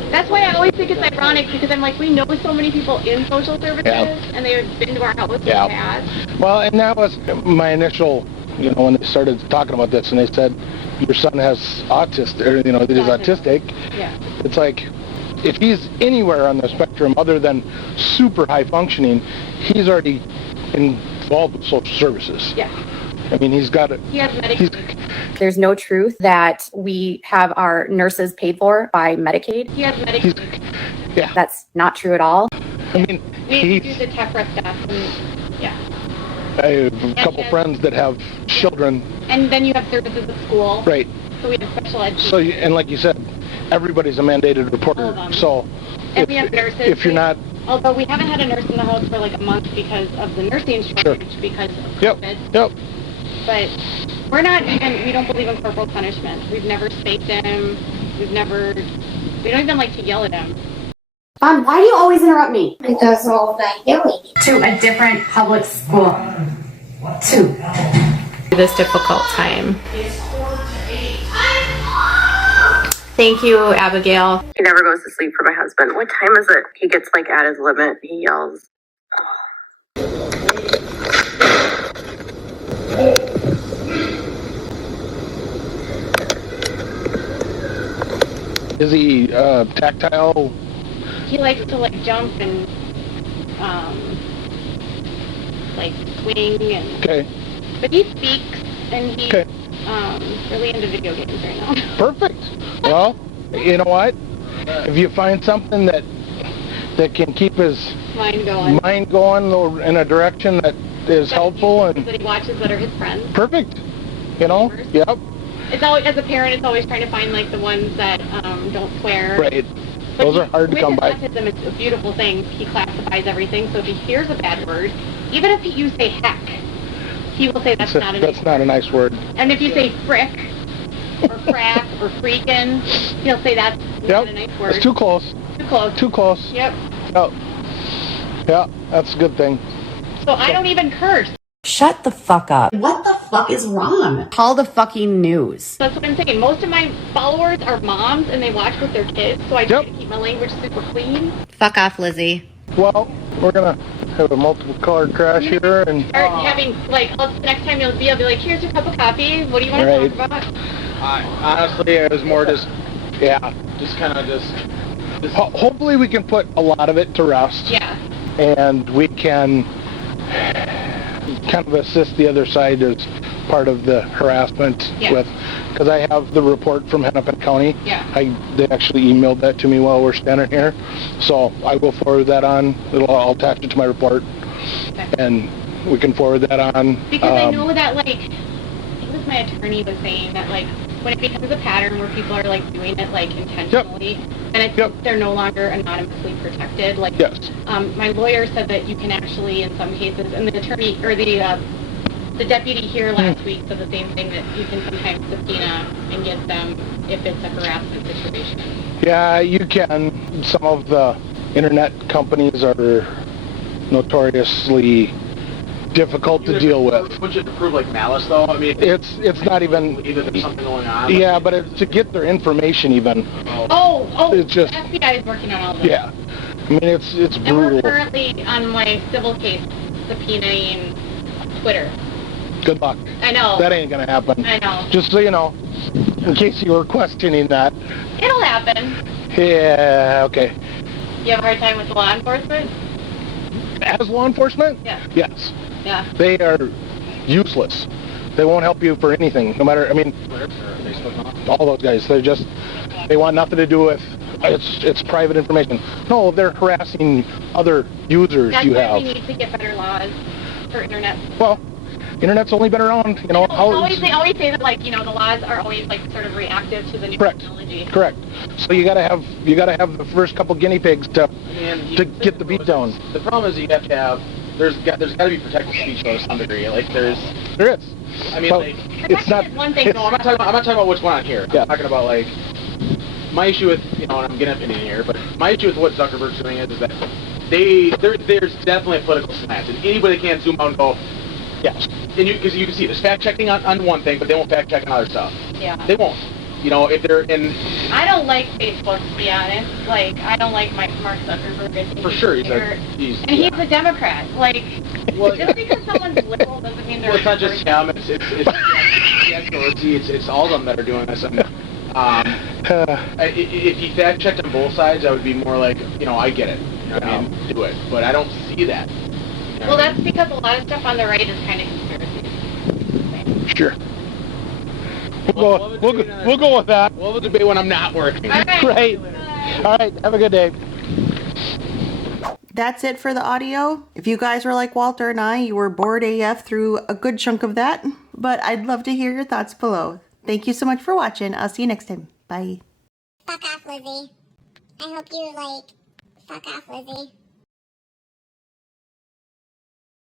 That's why I always think it's ironic because I'm like, we know so many people in social services and they've been to our house in the past. Well, and that was my initial, when they started talking about this and they said, your son has autistic, that he's autistic. Yeah. It's like, if he's anywhere on the spectrum other than super high functioning, he's already involved with social services. Yeah. I mean, he's got it. He has Medicaid. There's no truth that we have our nurses paid for by Medicaid. He has Medicaid. Yeah. That's not true at all. I mean, we do the TEFRA stuff. And, I have a couple friends that have children. And then you have services at school. Right. So we have special ed. So, and like you said, everybody's a mandated reporter. All of them. So, and we have nurses. If you're not... Although we haven't had a nurse in the house for like a month because of the nursing shortage because of COVID. Yep. But we don't believe in corporal punishment. We've never spanked him. We don't even like to yell at him. Mom, why do you always interrupt me? Because all that yelling. To a different public school. This difficult time. Thank you, Abigail. He never goes to sleep for my husband. What time is it? He gets like at his limit. He yells. Is he tactile? He likes to like jump and like swing and. Okay. But he speaks and he's Okay. really into video games right now. Perfect. Well, you know what? If you find something that can keep his Mind going. or in a direction that is helpful and That he watches that are his friends. perfect. You know? Yep. It's always, as a parent, it's always trying to find like the ones that don't swear. Right. But Those are hard to come by. With his autism, it's a beautiful thing. He classifies everything. So if he hears a bad word, even if you say heck, he will say that's not a nice That's not a nice word. And if you say frick or crack or freaking, he'll say that's not a nice word. It's too close. Too close. Too close. Yep. Yep. Yeah, that's a good thing. So I don't even curse. Shut the fuck up. What the fuck is wrong? Call the fucking news. That's what I'm saying. Most of my followers are moms and they watch with their kids, so I try to keep my language super clean. Fuck off, Lizzie. Well, we're gonna have a multiple color crash here and Start having, like, next time I'll be like, here's your cup of coffee. What do you want to talk about? Honestly, it was more just kind of just. Hopefully we can put a lot of it to rest. Yeah. And we can kind of assist the other side as part of the harassment with, because I have the report from Hennepin County. Yeah. They actually emailed that to me while we're standing here, so I will forward that on. I'll attach it to my report, and we can forward that on. Because I know that, like, I think it was my attorney was saying that, like, when it becomes a pattern where people are, like, doing it, like, intentionally, then they're no longer anonymously protected. Like, my lawyer said that you can actually, in some cases, and the attorney, or the deputy here last week said the same thing, that you can sometimes subpoena and get them if it's a harassment situation. Yeah, you can. Some of the internet companies are notoriously difficult to deal with. Would you prove like malice though? I mean, it's not even. Either there's something going on. Yeah, but it's to get their information even. It's just. The FBI is working on all this. Yeah, I mean it's And brutal. we're currently on my civil case subpoenaing Twitter. Good luck. I know. That ain't gonna happen. I know. Just so you know, in case you were questioning that. It'll happen. Yeah. Okay. You have a hard time with law enforcement? As law enforcement? Yeah. Yes. Yeah. They are useless. They won't help you for anything. No matter. I mean, all those guys. They want nothing to do with. It's private information. No, they're harassing other users. That's you why have. we need to get better laws for internet. Well, internet's only been around. You know. They always say that, like, you know, the laws are always like sort of reactive to the new technology. Correct. So you gotta have the first couple guinea pigs to get the beat down. The problem is you have to have. There's got to be protected speech to some degree. Like there is. I mean, like, it's not. One thing. No, I'm not talking about what's going on here. I'm talking about like my issue with, you know, and I'm getting an opinion here, but my issue with what Zuckerberg's doing is that there's definitely a political slant, and anybody can zoom out and go, yes, and because you can see there's fact checking on one thing, but they won't fact check on other stuff. Yeah. They won't. You know, if they're in. I don't like Facebook, to be honest. Like, I don't like Mark Zuckerberg. I think For sure, he's a Democrat. Like, just because someone's liberal doesn't mean they're. Well, it's not just him. It's it's all of them that are doing this. And if he fact checked on both sides, I would be more like, you know, I get it. You know what I mean? Do it. But I don't see that. You know well, that's because a lot of stuff on the right is kind of conspiracy. Sure. We'll go with that. We'll debate when I'm not working. Right. All right. Have a good day. That's it for the audio. If you guys were like Walter and I, you were bored AF through a good chunk of that, but I'd love to hear your thoughts below. Thank you so much for watching. I'll see you next time. Bye. Fuck off, Lizzie. I hope you, fuck off, Lizzie.